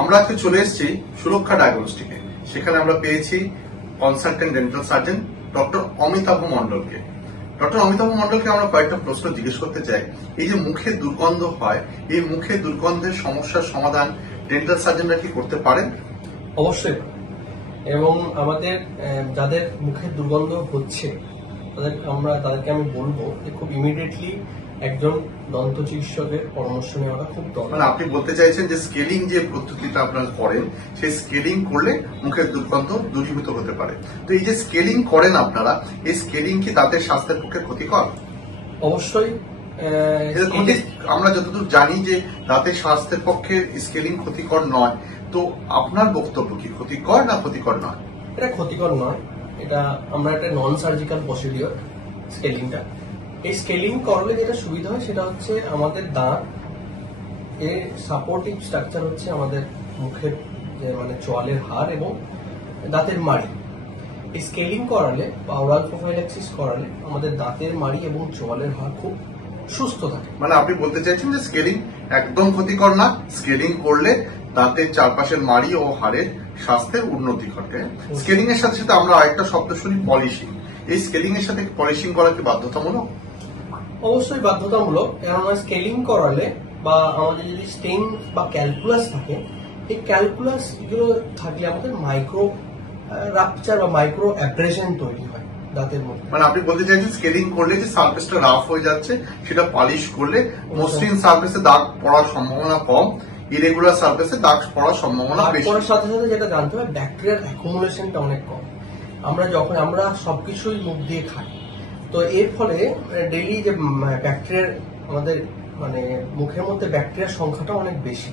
আমরা আজকে চলে এসেছি সুরক্ষা ডায়াগনস্টিকে। সেখানে আমরা পেয়েছি consultant dental surgeon doctor Amitabh মন্ডলকে। ডক্টর অমিতাভ মন্ডলকে আমরা কয়েকটা প্রশ্ন জিজ্ঞেস করতে চাই। এই যে মুখে দুর্গন্ধ হয়, এই মুখে দুর্গন্ধের সমস্যার সমাধান ডেন্টাল সার্জনরা কি করতে পারেন? অবশ্যই। এবং আমাদের যাদের মুখে দুর্গন্ধ হচ্ছে তাদেরকে আমি বলবো যে খুব ইমিডিয়েটলি একজন দন্ত চিকিৎসকের পরামর্শ নেওয়াটা খুব দরকার। মানে আপনি বলতে চাইছেন যে স্কেলিং যে পদ্ধতিটা আপনারা করেন, সেই স্কেলিং করলে মুখের দুর্গন্ধ দূরীভূত হতে পারে। তো এই যে স্কেলিং করেন আপনারা, এই স্কেলিং কি দাঁতের স্বাস্থ্যের পক্ষে ক্ষতিকর? অবশ্যই। আমরা যতদূর জানি যে দাঁতের স্বাস্থ্যের পক্ষে স্কেলিং ক্ষতিকর নয়, তো আপনার বক্তব্য কি ক্ষতিকর না ক্ষতিকর নয়? এটা ক্ষতিকর নয়, এটা আমরা একটা নন সার্জিক্যাল প্রসিডিওর স্কেলিংটা। এই স্কেলিং করলে যেটা সুবিধা হয় সেটা হচ্ছে আমাদের দাঁত এর সাপোর্টিভ স্ট্রাকচার হচ্ছে আমাদের মুখের যে মানে চোয়ালের হাড় এবং দাঁতের মাড়ি। এই স্কেলিং করালে বা ওরাল প্রোফাইল্যাক্সিস করালে আমাদের দাঁতের মাড়ি এবং চোয়ালের হাড় খুব সুস্থ থাকে। মানে আপনি বলতে চাইছেন যে স্কেলিং একদম ক্ষতিকর না, স্কেলিং করলে দাঁতের চারপাশের মাড়ি ও হাড়ের স্বাস্থ্যের উন্নতি ঘটে। স্কেলিং এর সাথে সাথে আমরা আরেকটা শব্দ শুনি, পলিশিং। এই স্কেলিং এর সাথে পলিশিং করা কি বাধ্যতামূলক? অবশ্যই বাধ্যতামূলক। কেননা স্কেলিং করালে বা আমাদের যদি স্টেইন বা ক্যালকুলাস থাকে, এই ক্যালকুলাস গুলো থাকলে আমাদের মাইক্রো রাপচার বা মাইক্রো অ্যাব্রেশন তৈরি হয় দাঁতের মধ্যে। মানে আপনি বলতে চাইছেন স্কেলিং করলে যে সারফেসটা রাফ হয়ে যাচ্ছে, সেটা পলিশ করলে মসৃণ সারফেসে দাগ পড়ার সম্ভাবনা কম, ইরেগুলার সারফেসে দাগ পড়ার সম্ভাবনা বেশি। সাথে সাথে যেটা জানতে হবে, ব্যাকটেরিয়ার অ্যাকুমুলেশনটা অনেক কম। আমরা সবকিছুই মুখ দিয়ে খাই, তো এর ফলে ডেইলি যে ব্যাকটেরিয়ার আমাদের মানে মুখের মধ্যে ব্যাকটেরিয়ার সংখ্যাটা অনেক বেশি।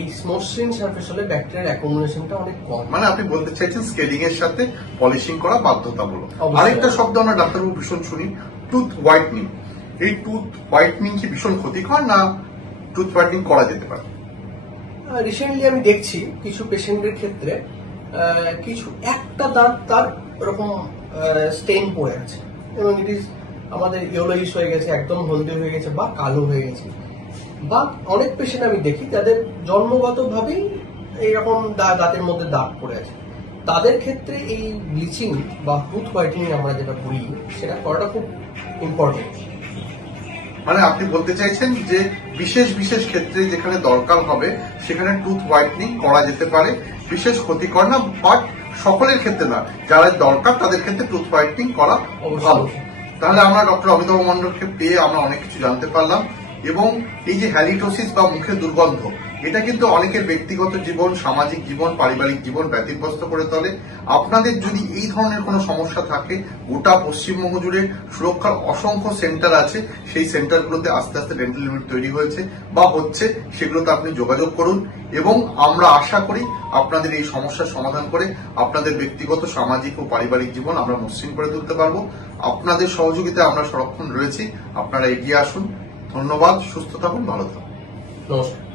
এই মসৃণ সারফেস হলে ব্যাকটেরিয়ার অ্যাকুমুলেশনটা অনেক কম। মানে আপনি বলতে চাইছেন স্কেলিং এর সাথে পলিশিং করা বাধ্যতামূলক। আরেকটা শব্দ আমরা ডাক্তারবাবু ভীষণ শুনি, টুথ হোয়াইটনিং। এই টুথ হোয়াইটনিং কি ভীষণ ক্ষতিকর না টুথ হোয়াইটনিং করা যেতে পারে? রিসেন্টলি আমি দেখছি কিছু পেশেন্টের ক্ষেত্রে কিছু একটা দাঁত তার এরকম স্টেইন পড়ে আছে এবং ইট ইজ আমাদের ইয়েলোইশ হয়ে গেছে, একদম হলদে হয়ে গেছে বা কালো হয়ে গেছে। বা অনেক পেশেন্ট আমি দেখি যাদের জন্মগত ভাবেই এইরকম দাঁতের মধ্যে দাগ পড়ে আছে। তাদের ক্ষেত্রে এই ব্লিচিং বা টুথ হোয়াইটেনিং আমরা যেটা বলি, সেটা করাটা খুব ইম্পর্টেন্ট। মানে আপনি বলতে চাইছেন যে বিশেষ বিশেষ ক্ষেত্রে যেখানে দরকার হবে সেখানে টুথ হোয়াইটনিং করা যেতে পারে, বিশেষ ক্ষতিকর না, বাট সকলের ক্ষেত্রে না, যারা দরকার তাদের ক্ষেত্রে টুথ হোয়াইটনিং করা ভালো। তাহলে আমরা ডক্টর অমিতাভ মন্ডলকে পেয়ে আমরা অনেক কিছু জানতে পারলাম। এবং এই যে হ্যালিটোসিস বা মুখের দুর্গন্ধ, এটা কিন্তু অনেকের ব্যক্তিগত জীবন, সামাজিক জীবন, পারিবারিক জীবন ব্যতিগ্রস্ত করে তোলে। আপনাদের যদি এই ধরনের কোনো সমস্যা থাকে, গোটা পশ্চিমবঙ্গ জুড়ে সুরক্ষার অসংখ্য সেন্টার আছে, সেই সেন্টারগুলোতে আস্তে আস্তে ডেন্টাল ইউনিট তৈরি হয়েছে বা হচ্ছে, সেগুলোতে আপনি যোগাযোগ করুন এবং আমরা আশা করি আপনাদের এই সমস্যার সমাধান করে আপনাদের ব্যক্তিগত, সামাজিক ও পারিবারিক জীবন আমরা মসৃণ করে তুলতে পারবো। আপনাদের সহযোগিতায় আমরা সংরক্ষণ রয়েছি, আপনারা এগিয়ে আসুন। ধন্যবাদ, সুস্থ থাকুন, ভালো থাকুন। নমস্কার।